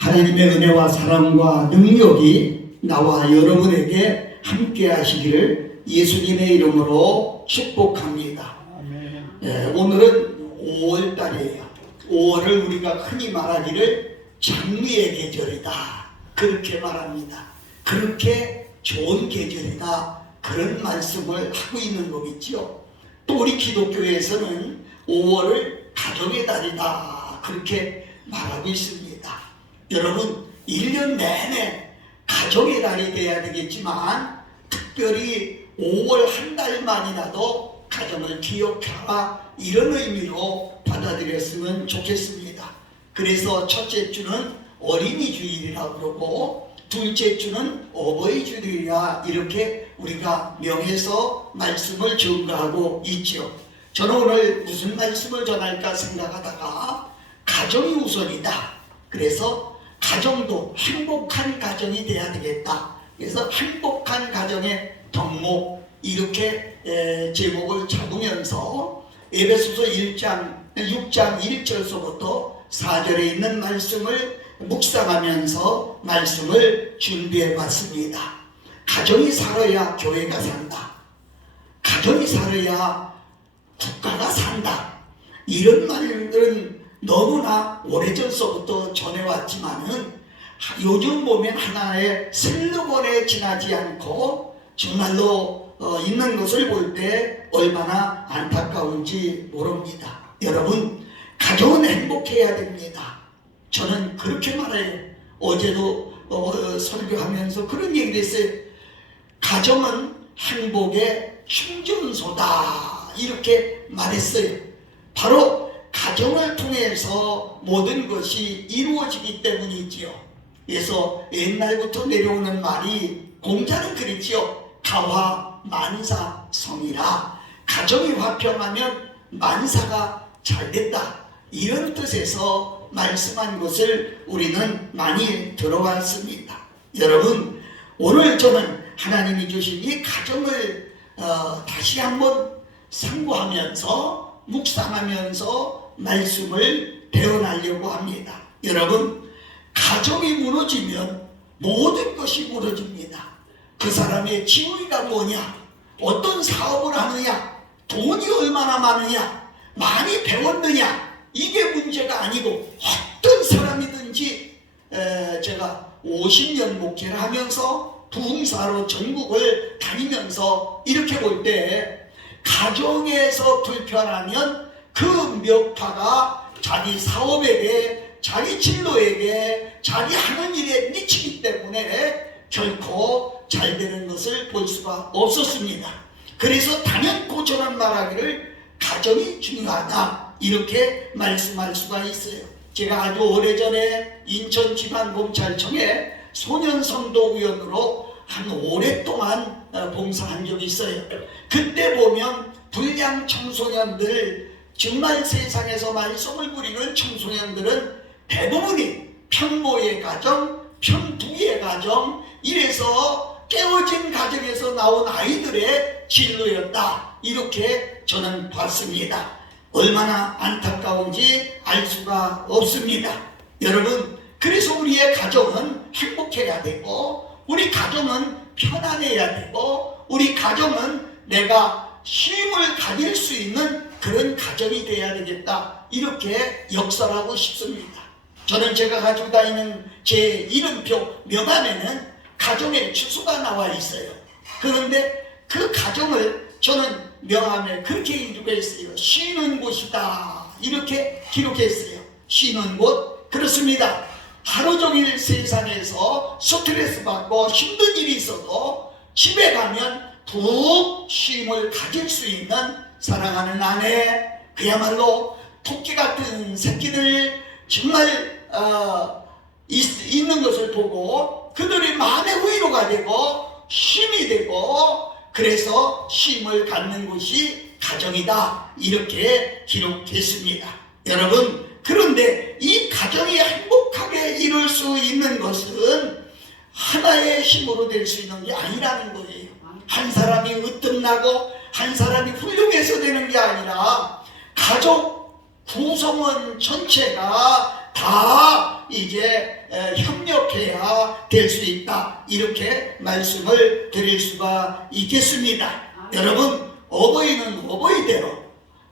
하나님의 은혜와 사랑과 능력이 나와 여러분에게 함께 하시기를 예수님의 이름으로 축복합니다. 오늘은 5월달이에요. 5월을 우리가 흔히 말하기를 장미의 계절이다, 그렇게 말합니다. 그렇게 좋은 계절이다, 그런 말씀을 하고 있는 거겠죠. 또 우리 기독교에서는 5월을 가정의 달이다, 그렇게 말하고 있습니다. 여러분, 1년 내내 가정의 달이 돼야 되겠지만 특별히 5월 한 달만이라도 가정을 기억하라, 이런 의미로 받아들였으면 좋겠습니다. 그래서 첫째 주는 어린이 주일이라고 그러고 둘째 주는 어버이 주일이라 이렇게 우리가 명해서 말씀을 전가하고 있죠. 저는 오늘 무슨 말씀을 전할까 생각하다가 가정이 우선이다, 그래서 가정도 행복한 가정이 돼야 되겠다, 그래서 행복한 가정의 덕목, 이렇게 제목을 잡으면서 에베소서 6장 1절서부터 4절에 있는 말씀을 묵상하면서 말씀을 준비해 봤습니다. 가정이 살아야 교회가 산다, 가정이 살아야 국가가 산다, 이런 말은 너무나 오래전서부터 전해왔지만은 요즘 보면 하나의 슬로건에 지나지 않고 정말로 있는 것을 볼 때 얼마나 안타까운지 모릅니다. 여러분, 가정은 행복해야 됩니다. 저는 그렇게 말해요. 어제도 설교하면서 그런 얘기를 했어요. 가정은 행복의 충전소다, 이렇게 말했어요. 바로 가정을 통해서 모든 것이 이루어지기 때문이지요. 그래서 옛날부터 내려오는 말이, 공자는 그랬지요. 가화 만사 성이라, 가정이 화평하면 만사가 잘 된다, 이런 뜻에서 말씀한 것을 우리는 많이 들어왔습니다. 여러분, 오늘 저는 하나님이 주신 이 가정을 다시 한번 상고하면서 묵상하면서 말씀을 배워나려고 합니다. 여러분, 가정이 무너지면 모든 것이 무너집니다. 그 사람의 지위가 뭐냐, 어떤 사업을 하느냐, 돈이 얼마나 많으냐, 많이 배웠느냐, 이게 문제가 아니고, 어떤 사람이든지 제가 50년 목회를 하면서 부흥사로 전국을 다니면서 이렇게 볼 때, 가정에서 불편하면 그 묘파가 자기 사업에게, 자기 진로에게, 자기 하는 일에 미치기 때문에 결코 잘 되는 것을 볼 수가 없었습니다. 그래서 단연코 저는 말하기를 가정이 중요하다, 이렇게 말씀할 수가 있어요. 제가 아주 오래전에 인천지방검찰청에 소년성도위원으로 한 오랫동안 봉사한 적이 있어요. 그때 보면 불량 청소년들, 정말 세상에서 말썽을 부리는 청소년들은 대부분이 편모의 가정, 편부의 가정, 이래서 깨어진 가정에서 나온 아이들의 진로였다, 이렇게 저는 봤습니다. 얼마나 안타까운지 알 수가 없습니다. 여러분, 그래서 우리의 가정은 행복해야 되고, 우리 가정은 편안해야 되고, 우리 가정은 내가 힘을 가질 수 있는 그런 가정이 되어야 되겠다, 이렇게 역설하고 싶습니다. 저는 제가 가지고 다니는 제 이름표 명함에는 가정의 주소가 나와 있어요. 그런데 그 가정을 저는 명함에 그렇게 기록했어요. 쉬는 곳이다, 이렇게 기록했어요. 쉬는 곳, 그렇습니다. 하루 종일 세상에서 스트레스 받고 힘든 일이 있어도 집에 가면 푹 쉼을 가질 수 있는 사랑하는 아내, 그야말로 토끼 같은 새끼들 정말 있는 것을 보고 그들이 마음의 위로가 되고 힘이 되고, 그래서 쉼을 갖는 곳이 가정이다, 이렇게 기록했습니다. 여러분, 그런데 이 가정이 행복하게 이룰 수 있는 것은 하나의 힘으로 될 수 있는 게 아니라는 거예요. 한 사람이 으뜸나고 한 사람이 훌륭해서 되는 게 아니라 가족 구성원 전체가 다 이제 협력해야 될 수 있다. 이렇게 말씀을 드릴 수가 있겠습니다. 여러분, 어버이는 어버이대로,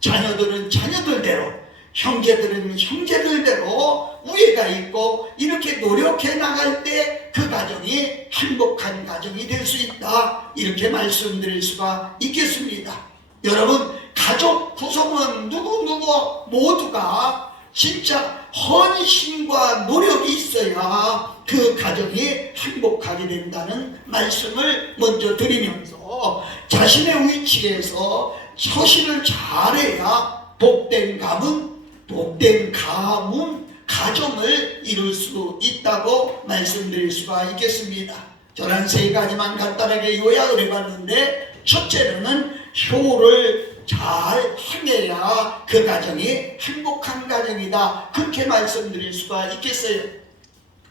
자녀들은 자녀들대로, 형제들은 형제들대로 우애가 있고 이렇게 노력해 나갈 때 그 가정이 행복한 가정이 될 수 있다. 이렇게 말씀드릴 수가 있겠습니다. 여러분, 가족 구성은 누구누구 모두가 진짜 헌신과 노력이 있어야 그 가정이 행복하게 된다는 말씀을 먼저 드리면서, 자신의 위치에서 처신을 잘해야 복된 가문, 복된 가문, 가정을 이룰 수 있다고 말씀드릴 수가 있겠습니다. 저는 세 가지만 간단하게 요약을 해봤는데, 첫째로는 효를 잘 행해야 그 가정이 행복한 가정이다. 그렇게 말씀드릴 수가 있겠어요.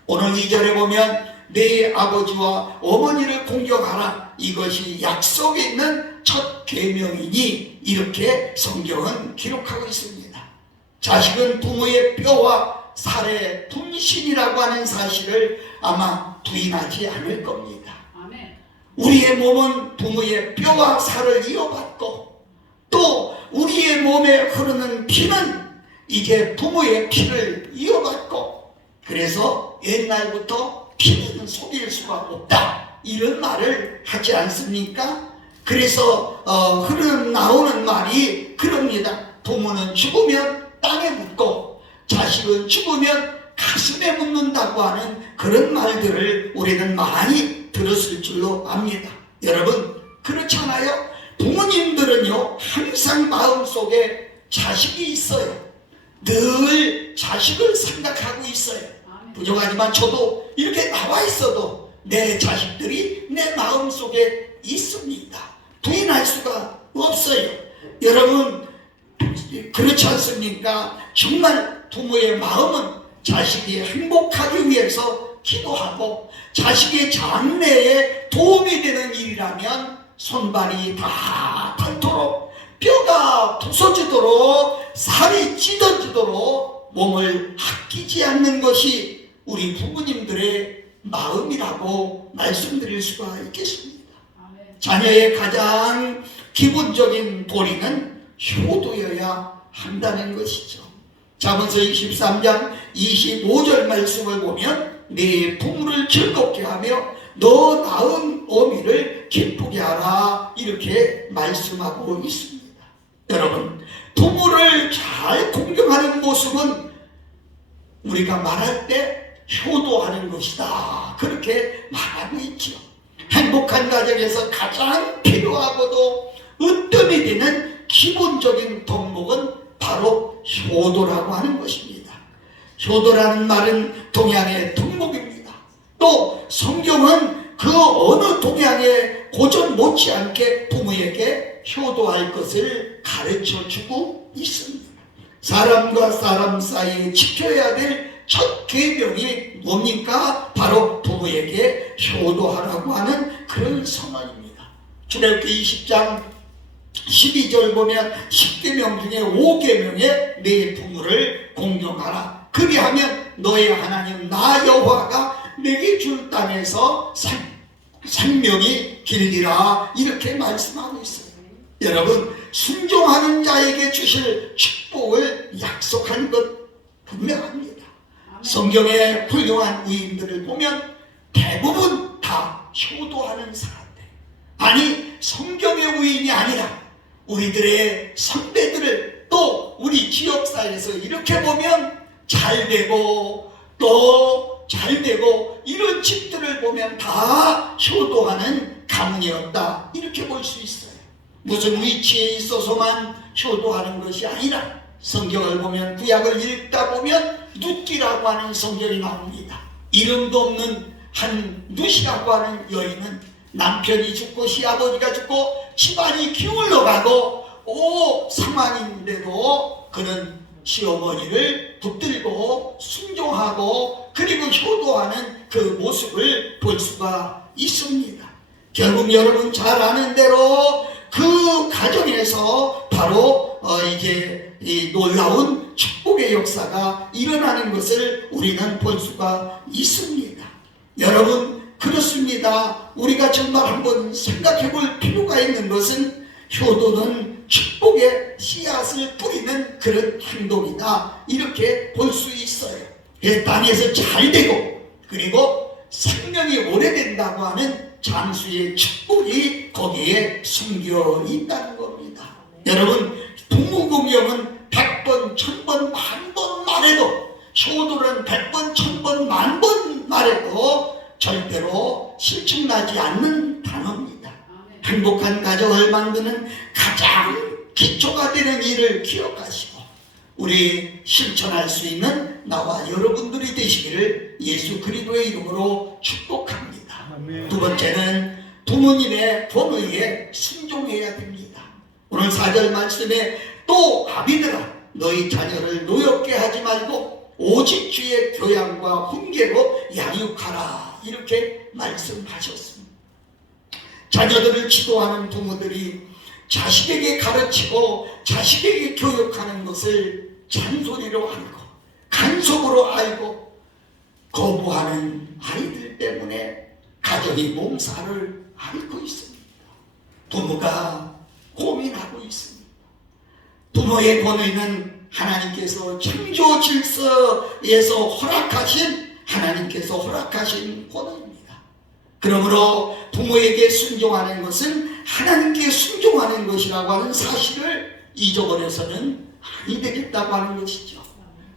오늘 2절에 보면 내 아버지와 어머니를 공경하라. 이것이 약속에 있는 첫 계명이니, 이렇게 성경은 기록하고 있습니다. 자식은 부모의 뼈와 살의 분신이라고 하는 사실을 아마 부인하지 않을 겁니다. 우리의 몸은 부모의 뼈와 살을 이어받고, 또 우리의 몸에 흐르는 피는 이제 부모의 피를 이어받고, 그래서 옛날부터 피는 속일 수가 없다, 이런 말을 하지 않습니까? 그래서 나오는 말이 그럽니다. 부모는 죽으면 땅에 묻고 자식은 죽으면 가슴에 묻는다고 하는 그런 말들을 우리는 많이 들었을 줄로 압니다. 여러분, 그렇잖아요. 부모님들은요, 항상 마음속에 자식이 있어요. 늘 자식을 생각하고 있어요. 부족하지만 저도 이렇게 나와 있어도 내 자식들이 내 마음속에 있습니다. 부인할 수가 없어요. 여러분, 그렇지 않습니까? 정말 부모의 마음은 자식이 행복하기 위해서 기도하고, 자식의 장래에 도움이 되는 일이라면 손발이 다 닳도록, 뼈가 부서지도록, 살이 찢어지도록 몸을 아끼지 않는 것이 우리 부모님들의 마음이라고 말씀드릴 수가 있겠습니다. 자녀의 가장 기본적인 도리는 효도여야 한다는 것이죠. 잠언서 23장 25절 말씀을 보면 네 부모를 즐겁게 하며 너 낳은 어미를 기쁘게 하라, 이렇게 말씀하고 있습니다. 여러분, 부모를 잘 공경하는 모습은 우리가 말할 때 효도하는 것이다, 그렇게 말하고 있죠. 행복한 가정에서 가장 필요하고도 으뜸이 되는 기본적인 덕목은 바로 효도라고 하는 것입니다. 효도라는 말은 동양의 덕목입니다. 또 성경은 그 어느 동양의 고전 못지않게 부모에게 효도할 것을 가르쳐 주고 있습니다. 사람과 사람 사이에 지켜야 될 첫 계명이 뭡니까? 바로 부모에게 효도하라고 하는 그런 선언입니다. 출애굽기 20장 12절 보면 10계명 중에 5계명에 내 부모를 공경하라. 그리하면 너의 하나님 나 여호와가 내게 줄 땅에서 생명이 길리라, 이렇게 말씀하고 있어요. 여러분, 순종하는 자에게 주실 축복을 약속한 것 분명합니다. 성경의 훌륭한 의인들을 보면 대부분 다 효도하는 사람들, 아니 성경의 의인이 아니라 우리들의 선배들을, 또 우리 지역사회에서 이렇게 보면 잘되고 또 잘되고 이런 집들을 보면 다 효도하는 가문이었다, 이렇게 볼 수 있어요. 무슨 위치에 있어서만 효도하는 것이 아니라 성경을 보면, 구약을 읽다 보면 룻기라고 하는 성경이 나옵니다. 이름도 없는 한 룻이라고 하는 여인은 남편이 죽고 시아버지가 죽고 집안이 기울러 가고 상황인데도 그는 시어머니를 붙들고 순종하고 그리고 효도하는 그 모습을 볼 수가 있습니다. 결국 여러분 잘 아는 대로 그 가정에서 바로 이제 이 놀라운 축복의 역사가 일어나는 것을 우리는 볼 수가 있습니다. 여러분, 그렇습니다. 우리가 정말 한번 생각해 볼 필요가 있는 것은 효도는 축복의 씨앗을 뿌리는 그런 행동이다, 이렇게 볼 수 있어요. 땅에서 잘 되고 그리고 생명이 오래된다고 하는 장수의 축복이 거기에 숨겨 있다는 겁니다. 여러분, 부모공경은 100번, 1000번, 10,000번 말해도, 효도는 100번, 1000번, 10,000번 말해도 절대로 실증나지 않는 단어입니다. 행복한 가정을 만드는 가장 기초가 되는 일을 기억하시고 우리 실천할 수 있는 나와 여러분들이 되시기를 예수 그리스도의 이름으로 축복합니다. 두 번째는 부모님의 권위에 순종해야 됩니다. 오늘 4절 말씀에 또 아비들아 너희 자녀를 노엽게 하지 말고 오직 주의 교양과 훈계로 양육하라, 이렇게 말씀하셨습니다. 자녀들을 지도하는 부모들이 자식에게 가르치고 자식에게 교육하는 것을 잔소리로 알고 간섭으로 알고 거부하는 아이들 때문에 가정이 몸살을 앓고 있습니다. 부모가 고민하고 있습니다. 부모의 권위는 하나님께서 창조 질서에서 하나님께서 허락하신 권위입니다. 그러므로 부모에게 순종하는 것은 하나님께 순종하는 것이라고 하는 사실을 잊어버려서는 아니 되겠다고 하는 것이죠.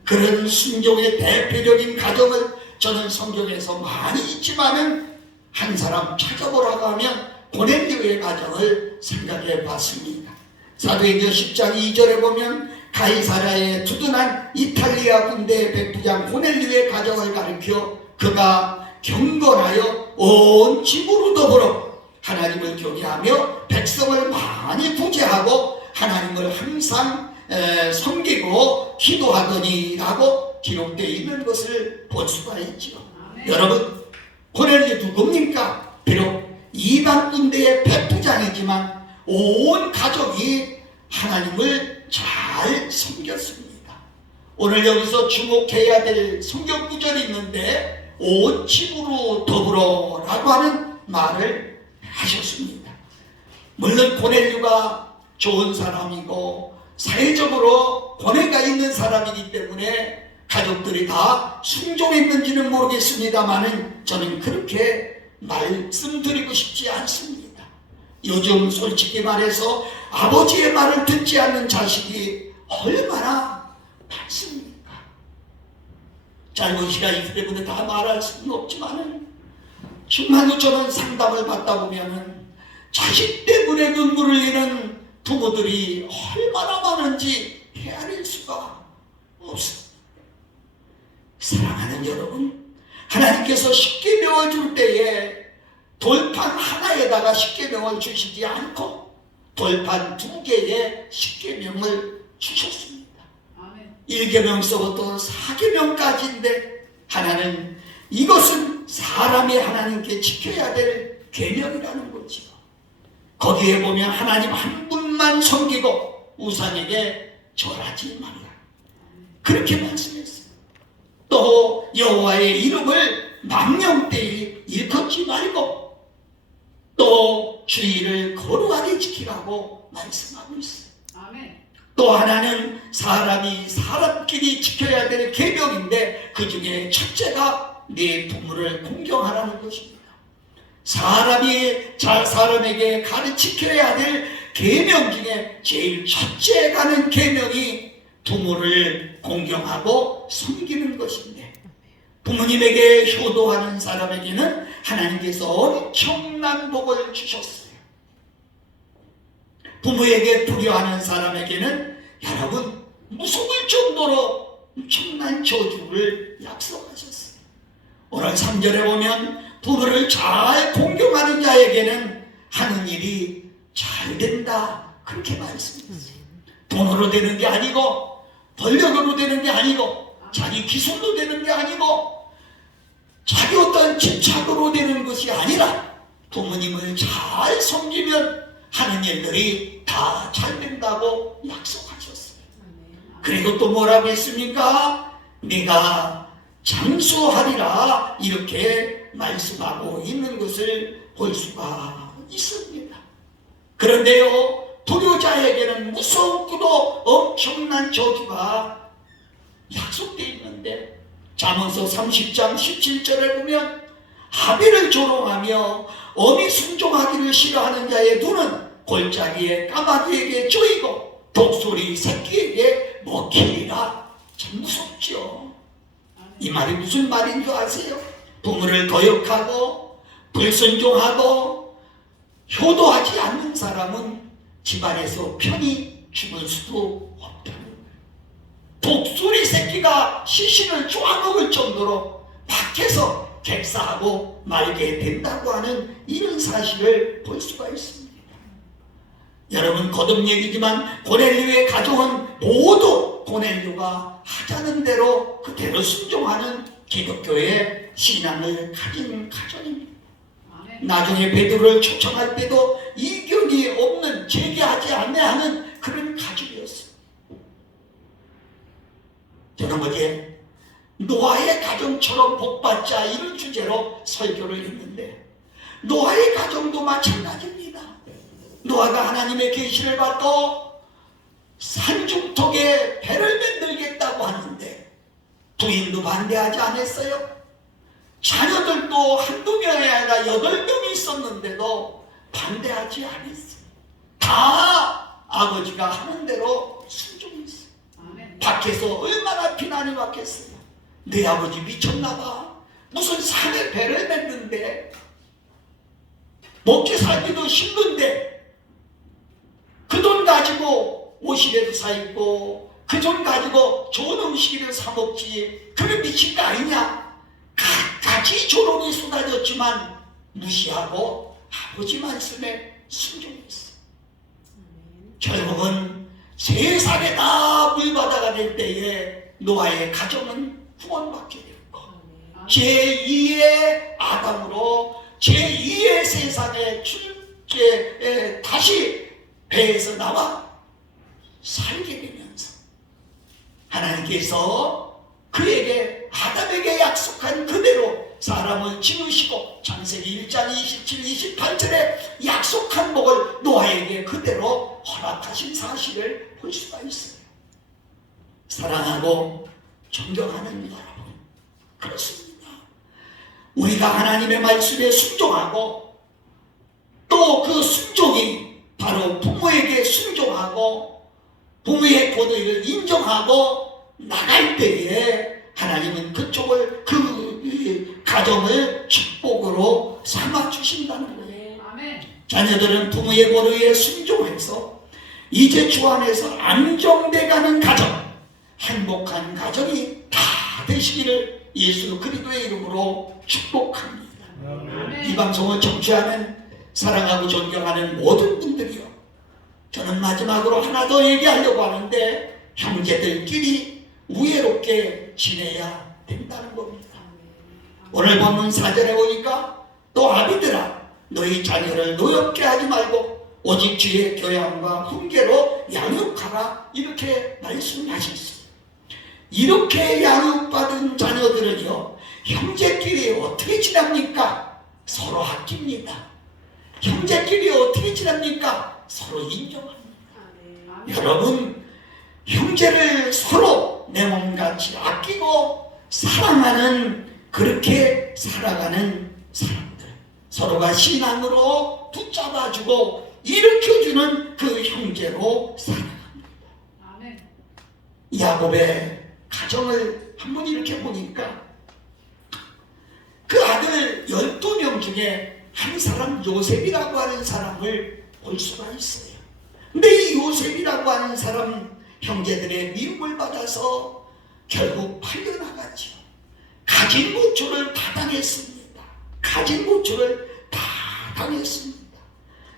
그런 순종의 대표적인 가정을 저는 성경에서 많이 있지만은 한 사람 찾아보라고 하면 고넬료의 가정을 생각해 봤습니다. 사도행전 10장 2절에 보면 가이사랴에 두둔한 이탈리아 군대 백부장 고넬료의 가정을 가리켜 그가 경건하여 온 집으로 더불어 하나님을 경외하며 백성을 많이 구제하고 하나님을 항상 섬기고 기도하더니라고 기록되어 있는 것을 볼 수가 있죠. 여러분, 고넬료 누굽니까? 비록 이방 군대의 백부장이지만 온 가족이 하나님을 잘 섬겼습니다. 오늘 여기서 주목해야 될 성경 구절이 있는데 온 집으로 더불어라고 하는 말을 하셨습니다. 물론 고넬료가 좋은 사람이고 사회적으로 권위가 있는 사람이기 때문에 가족들이 다 순종했는지는 모르겠습니다만은 저는 그렇게 말씀드리고 싶지 않습니다. 요즘 솔직히 말해서 아버지의 말을 듣지 않는 자식이 얼마나 많습니까? 짧은 시간이기 때문에 다 말할 수는 없지만은 정말로 저는 상담을 받다 보면은 자식 때문에 눈물을 흘리는 부모들이 얼마나 많은지 헤아릴 수가 없습니다. 사랑하는 여러분, 하나님께서 십계명을 줄 때에 돌판 하나에다가 십계명을 주시지 않고 돌판 2개의 십계명을 주셨습니다. 1계명서부터 4계명까지인데 하나는 이것은 사람이 하나님께 지켜야 될 계명이라는 거지요. 거기에 보면 하나님 한 분만 섬기고 우상에게 절하지 말라, 그렇게 말씀했어요. 또 여호와의 이름을 망령되이 일컫지 말고 또 주의를 거룩하게 지키라고 말씀하고 있어요. 아멘. 또 하나는 사람이 사람끼리 지켜야 될 계명인데 그 중에 첫째가 네 부모를 공경하라는 것입니다. 사람에게 지켜야 될 계명 중에 제일 첫째 가는 계명이 부모를 공경하고 섬기는 것인데, 부모님에게 효도하는 사람에게는 하나님께서 엄청난 복을 주셨어요. 부모에게 불효하는 사람에게는 여러분 무서울 정도로 엄청난 저주를 약속하셨어요. 오늘 3절에 보면 부모를 잘 공경하는 자에게는 하는 일이 잘 된다, 그렇게 말씀했어요. 돈으로 되는 게 아니고 권력으로 되는 게 아니고 자기 기술로 되는 게 아니고 자기 어떤 집착으로 되는 것이 아니라 부모님을 잘 섬기면 하는 일들이 다 잘 된다고 약속하셨어요. 그리고 또 뭐라고 했습니까? 네가 장수하리라 이렇게 말씀하고 있는 것을 볼 수가 있습니다. 그런데요, 불효자에게는 무섭고도 엄청난 저주가 약속되어 있는데 잠언서 30장 17절에 보면 하비를 조롱하며 어미 순종하기를 싫어하는 자의 눈은 골짜기에 까마귀에게 쪼이고 독수리 새끼에게 먹히리라. 참 무섭죠. 이 말이 무슨 말인 줄 아세요? 부모를 거역하고 불순종하고 효도하지 않는 사람은 집안에서 편히 죽을 수도 없다는 거예요. 독수리 새끼가 시신을 쪼아먹을 정도로 밖에서 객사하고 말게 된다고 하는 이런 사실을 볼 수가 있습니다. 여러분, 거듭 얘기지만 고넬료의 가족은 모두 고넬료가 하자는 대로 그대로 순종하는 기독교의 신앙을 가진 가정입니다. 나중에 베드로를 초청할 때도 이견이 없는, 제기하지 않는 그런 가족이었어요. 저는 어제 노아의 가정처럼 복받자 이런 주제로 설교를 했는데 노아의 가정도 마찬가지입니다. 노아가 하나님의 계시를 받고 산중턱에 배를 만들겠다고 하는데 부인도 반대하지 않았어요. 자녀들도 한두 명이 아니라 8명이 있었는데도 반대하지 않았어요. 다 아버지가 하는 대로 순종했어요. 밖에서 얼마나 비난이 왔겠어요. 내 아버지 미쳤나봐. 무슨 산에 배를 맺는데 먹기 살기도 힘든데 그 돈 가지고 옷이라도 사 입고 그 돈 가지고 좋은 음식이라도 사 먹지. 그게 미친 거 아니냐. 갖가지 조롱이 쏟아졌지만 무시하고 아버지 말씀에 순종했어. 결국은 세상에 다 물바다가 될 때에 노아의 가정은 구원받게 됐고 제2의 아담으로 제2의 세상에 다시 배에서 나와 살게 되면서 하나님께서 그에게 아담에게 약속한 그대로 사람을 지으시고 창세기 1장 27, 28절에 약속한 복을 노아에게 그대로 허락하신 사실을 볼 수가 있어요. 사랑하고 존경하는 여러분, 그렇습니다. 우리가 하나님의 말씀에 순종하고 또 그 순종이 바로 부모에게 순종하고 부모의 권위를 인정하고 나갈 때에 하나님은 그쪽을 그 가정을 축복으로 삼아 주신다는 거예요. 자녀들은 부모의 권위에 순종해서 이제 주 안에서 안정돼가는 가정, 행복한 가정이 다 되시기를 예수 그리스도의 이름으로 축복합니다. 이 방송을 청취하는 사랑하고 존경하는 모든 분들이요, 저는 마지막으로 하나 더 얘기하려고 하는데 형제들끼리 우애롭게 지내야 된다는 겁니다. 오늘 본문 4절에 보니까 또 아비들아 너희 자녀를 노엽게 하지 말고 오직 주의 교양과 훈계로 양육하라 이렇게 말씀하셨어요. 이렇게 양육받은 자녀들은요 형제끼리 어떻게 지냅니까? 서로 아낍니다. 형제끼리 어떻게 지냅니까? 서로 인정합니다. 여러분, 형제를 서로 내 몸같이 아끼고 사랑하는, 그렇게 살아가는 사람들, 서로가 신앙으로 붙잡아주고 일으켜주는 그 형제로 살아갑니다. 야곱의 가정을 한번 이렇게 보니까 그 아들 12명 중에 한 사람 요셉이라고 하는 사람을 볼 수가 있어요. 근데 이 요셉이라고 하는 사람 형제들의 미움을 받아서 결국 팔려나갔죠. 가진 고초를 다 당했습니다. 가진 고초를 다 당했습니다.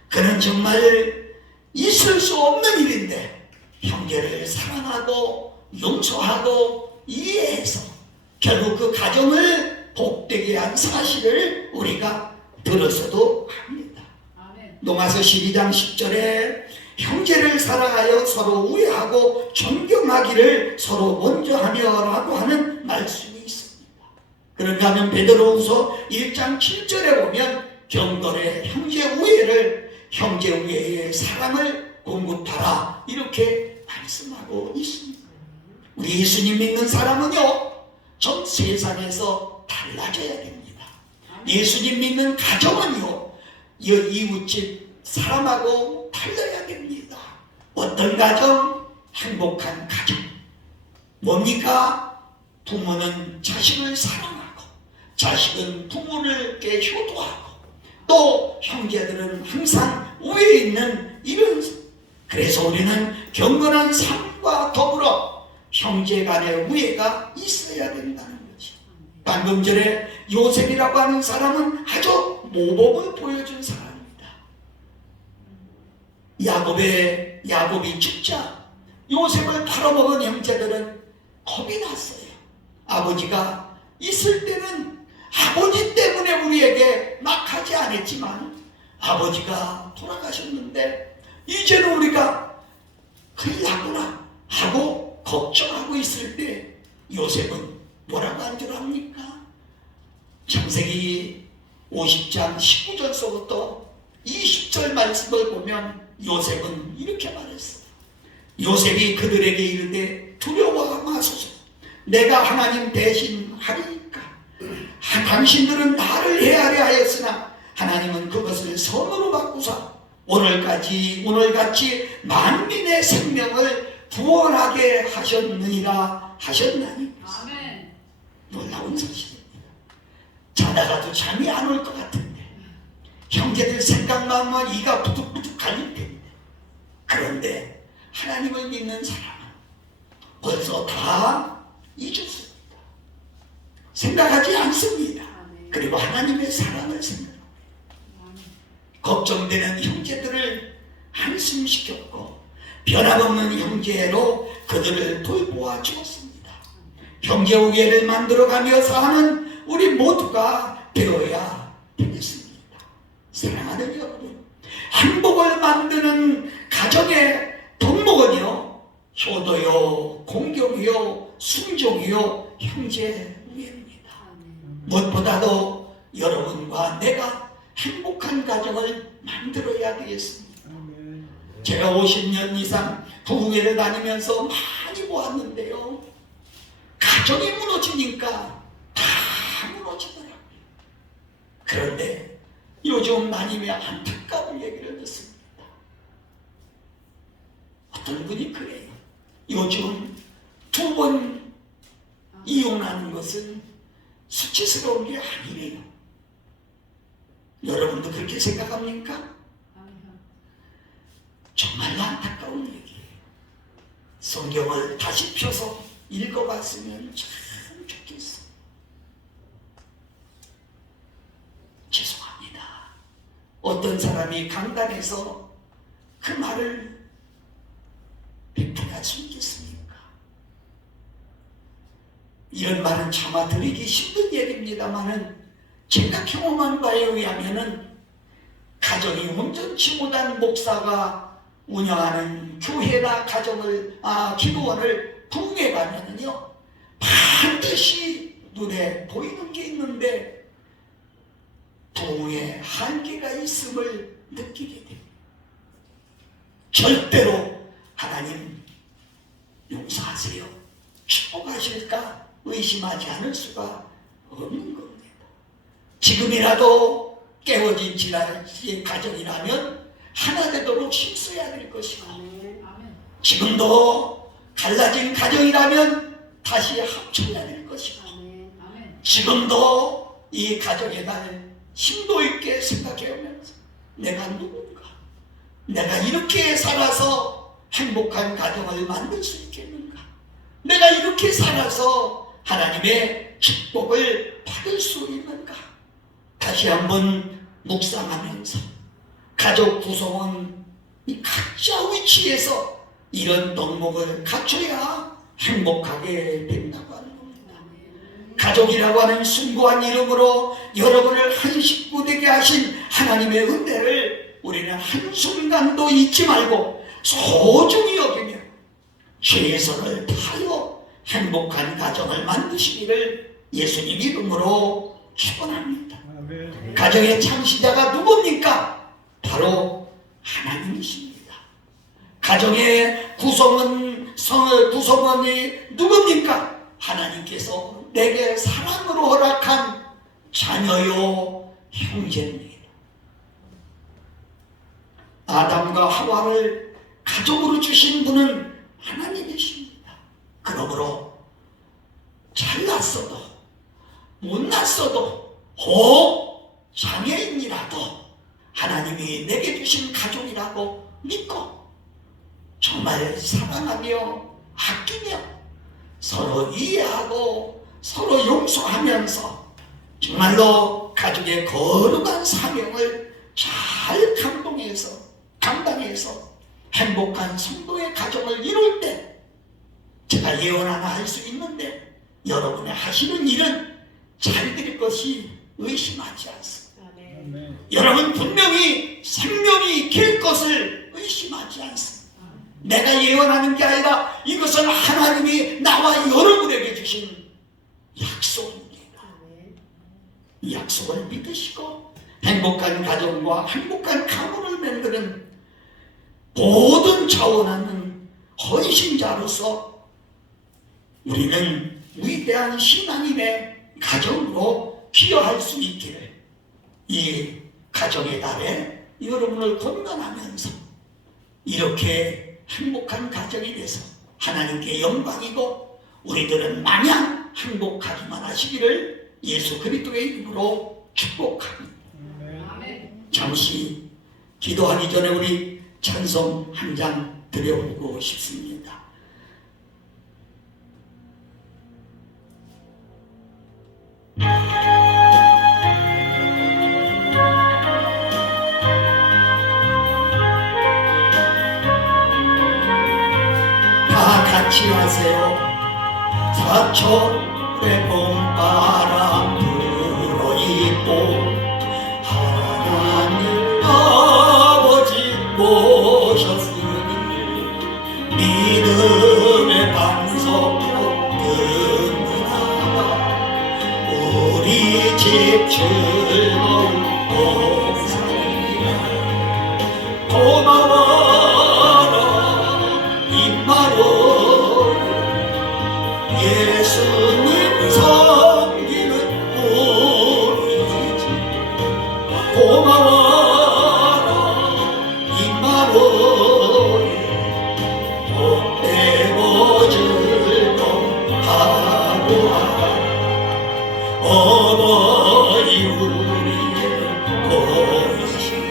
그는 정말 있을 수 없는 일인데 형제를 사랑하고 용서하고 이해해서 결국 그 가정을 복되게 한 사실을 우리가 들어서도 합니다. 로마서 12장 10절에 형제를 사랑하여 서로 우애하고 존경하기를 서로 먼저 하며라고 하는 말씀이 있습니다. 그런가 하면 베드로후서 1장 7절에 보면 경건의 형제 우애의 사랑을 공급하라 이렇게 말씀하고 있습니다. 우리 예수님 믿는 사람은요, 전 세상에서 달라져야 됩니다. 예수님 믿는 가정은요, 이웃집 사람하고 달라야 됩니다. 어떤 가정? 행복한 가정. 뭡니까? 부모는 자식을 사랑하고 자식은 부모를께 효도하고 또 형제들은 항상 우애에 있는 이런, 그래서 우리는 경건한 삶과 더불어 형제 간의 우애가 있어야 된다는 거죠. 방금 전에 요셉이라고 하는 사람은 아주 모범을 보여준 사람입니다. 야곱이 죽자 요셉을 팔아먹은 형제들은 겁이 났어요. 아버지가 있을 때는 아버지 때문에 우리에게 막하지 않았지만 아버지가 돌아가셨는데 이제는 우리가 큰일 났구나 하고 걱정하고 있을 때 요셉은 뭐라고 한 줄 압니까? 창세기 50장 19절서부터 20절 말씀을 보면 요셉은 이렇게 말했어요. 요셉이 그들에게 이르되 두려워하지 마소서. 내가 하나님 대신 하리니까. 당신들은 나를 헤아려 하였으나 하나님은 그것을 선으로 바꾸사 오늘같이 만민의 생명을 구원하게 하셨느니라 하셨나니. 아멘. 놀라운 사실입니다. 자다가도 잠이 안 올 것 같은데 형제들 생각만 하면 이가 부득부득 갈릴 텐데, 그런데 하나님을 믿는 사람은 벌써 다 잊었습니다. 생각하지 않습니다. 그리고 하나님의 사랑을 생각합니다. 걱정되는 형제들을 안심시켰고 변함없는 형제로 그들을 돌보아 주었습니다. 형제 우애를 만들어가며 사는 우리 모두가 되어야 되겠습니다. 사랑하는 여러분, 행복을 만드는 가정의 덕목은요, 효도요, 공경이요, 순종이요, 형제 우애입니다. 무엇보다도 여러분과 내가 행복한 가정을 만들어야 되겠습니다. 제가 50년 이상 부부회를 다니면서 많이 보았는데요, 가정이 무너지니까 다 무너지더라고요. 그런데 요즘 많이 안타까운 얘기를 듣습니다. 어떤 분이 그래요. 요즘 2번 이혼하는 것은 수치스러운 게 아니래요. 여러분도 그렇게 생각합니까? 정말 안타까운 얘기예요. 성경을 다시 펴서 읽어봤으면 참 좋겠어요. 죄송합니다. 어떤 사람이 강단에서 그 말을 뱉어갈 수 있겠습니까? 이런 말은 차마 드리기 힘든 얘기입니다만은 제가 경험한 바에 의하면은 가정이 온전치 못한 목사가 운영하는 교회나 기도원을 부흥회 가면은요, 반드시 눈에 보이는 게 있는데 부흥에 한계가 있음을 느끼게 됩니다. 절대로 하나님 용서하세요, 축복하실까 의심하지 않을 수가 없는 겁니다. 지금이라도 깨어진 지난의 가정이라면 하나 되도록 힘써야 될 것이고, 지금도 갈라진 가정이라면 다시 합쳐야 될 것이고, 지금도 이 가정에 대한 심도 있게 생각해오면서 내가 누군가, 내가 이렇게 살아서 행복한 가정을 만들 수 있겠는가, 내가 이렇게 살아서 하나님의 축복을 받을 수 있는가, 다시 한번 묵상하면서 가족 구성원 이 각자 위치에서 이런 덕목을 갖춰야 행복하게 된다고 하는 겁니다. 가족이라고 하는 숭고한 이름으로 여러분을 한 식구 되게 하신 하나님의 은혜를 우리는 한순간도 잊지 말고 소중히 여기며 최선을 다하여 행복한 가정을 만드시기를 예수님 이름으로 축원합니다. 가정의 창시자가 누굽니까? 바로 하나님이십니다. 가정의 구성원이 누굽니까? 하나님께서 내게 사랑으로 허락한 자녀요 형제입니다. 아담과 하와를 가족으로 주신 분은 하나님이십니다. 그러므로 잘났어도 못났어도 혹 장애인이라도 하나님이 내게 주신 가족이라고 믿고 정말 사랑하며 아끼며 서로 이해하고 서로 용서하면서 정말로 가족의 거룩한 사명을 잘 감당해서 행복한 성도의 가정을 이룰 때 제가 예언 하나 할 수 있는데 여러분의 하시는 일은 잘 될 것이 의심하지 않습니다. 아멘. 여러분 분명히 생명이 길 것을 의심하지 않습니다. 내가 예언하는 게 아니라 이것은 하나님이 나와 여러분에게 주신 약속입니다. 이 약속을 믿으시고 행복한 가정과 행복한 가문을 만드는 모든 자원하는 헌신자로서 우리는 위대한 신앙인의 가정으로 기여할 수 있기를 이 가정의 달에 여러분을 건강하면서 이렇게 행복한 가정이 돼서 하나님께 영광이고 우리들은 마냥 행복하기만 하시기를 예수 그리스도의 이름으로 축복합니다. 잠시 기도하기 전에 우리 찬송 한 장 드려보고 싶습니다. 다 같이 하세요. 사철의 봄바람 불어있고 하나님 아버지 모셨으니 믿음의 반석으로 든든하다 우리 집 즐거운 옥상이야 고마워라 임마로 예수님 섬기는 우리 집 고마워라 임마로 복되고 즐거운 하루하 어머니 우리의 보이시고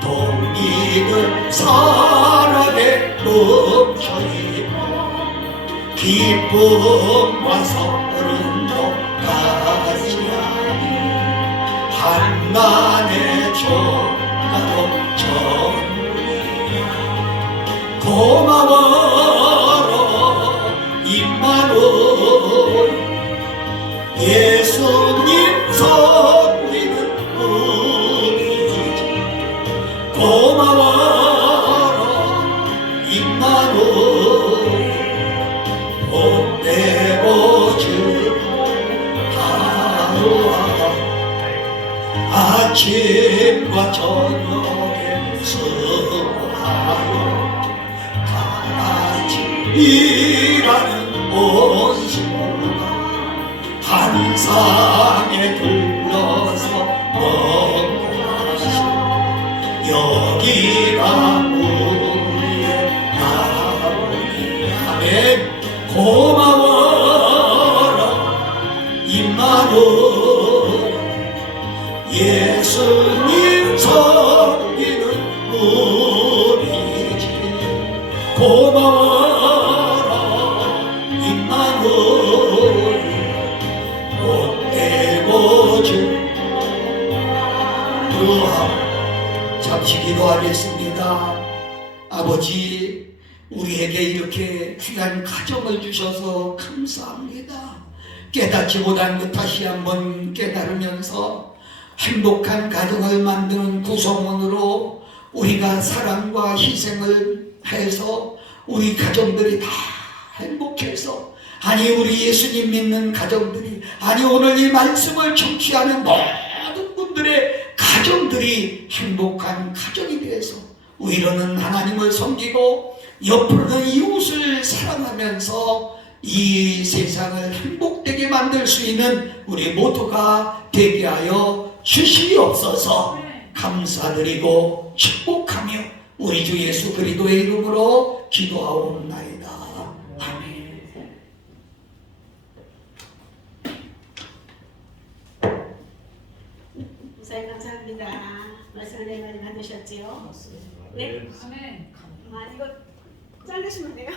동리들 사랑에 뭉쳐있고 기쁨과 서른도 같이하니 한만의 조가로 전부이야 고마워라 임마누엘 예수님 섬기는 우리 집 고마워라 임마누엘 복되고 즐거운 하루하루 아침과 저녁에 수고하여 다같이 일하는 온 식구가 한 상에 둘러서 먹고 마시고 여기가 우리의 나라니라 아멘 고마워라 임마누엘 예수님 섬기는 우리 집 고마워라 임마누엘 복되고 즐거운 잠시 기도하겠습니다. 아버지 우리에게 이렇게 귀한 가정을 주셔서 감사합니다. 깨닫지 못한 것 다시 한번 깨달으면서 행복한 가정을 만드는 구성원으로 우리가 사랑과 희생을 해서 우리 가정들이 다 행복해서, 아니 우리 예수님 믿는 가정들이, 아니 오늘 이 말씀을 청취하는 모든 분들의 가정들이 행복한 가정이 되어서 위로는 하나님을 섬기고 옆으로는 이웃을 사랑하면서 이 세상을 행복되게 만들 수 있는 우리 모두가 되게 하여 주시옵소서. 감사드리고 축복하며 우리 주 예수 그리스도의 이름으로 기도하옵나이다. 아멘. 목사님 감사합니다. 말씀을 많이 받으셨지요? 네? 아멘. 이거 자르시면 돼요.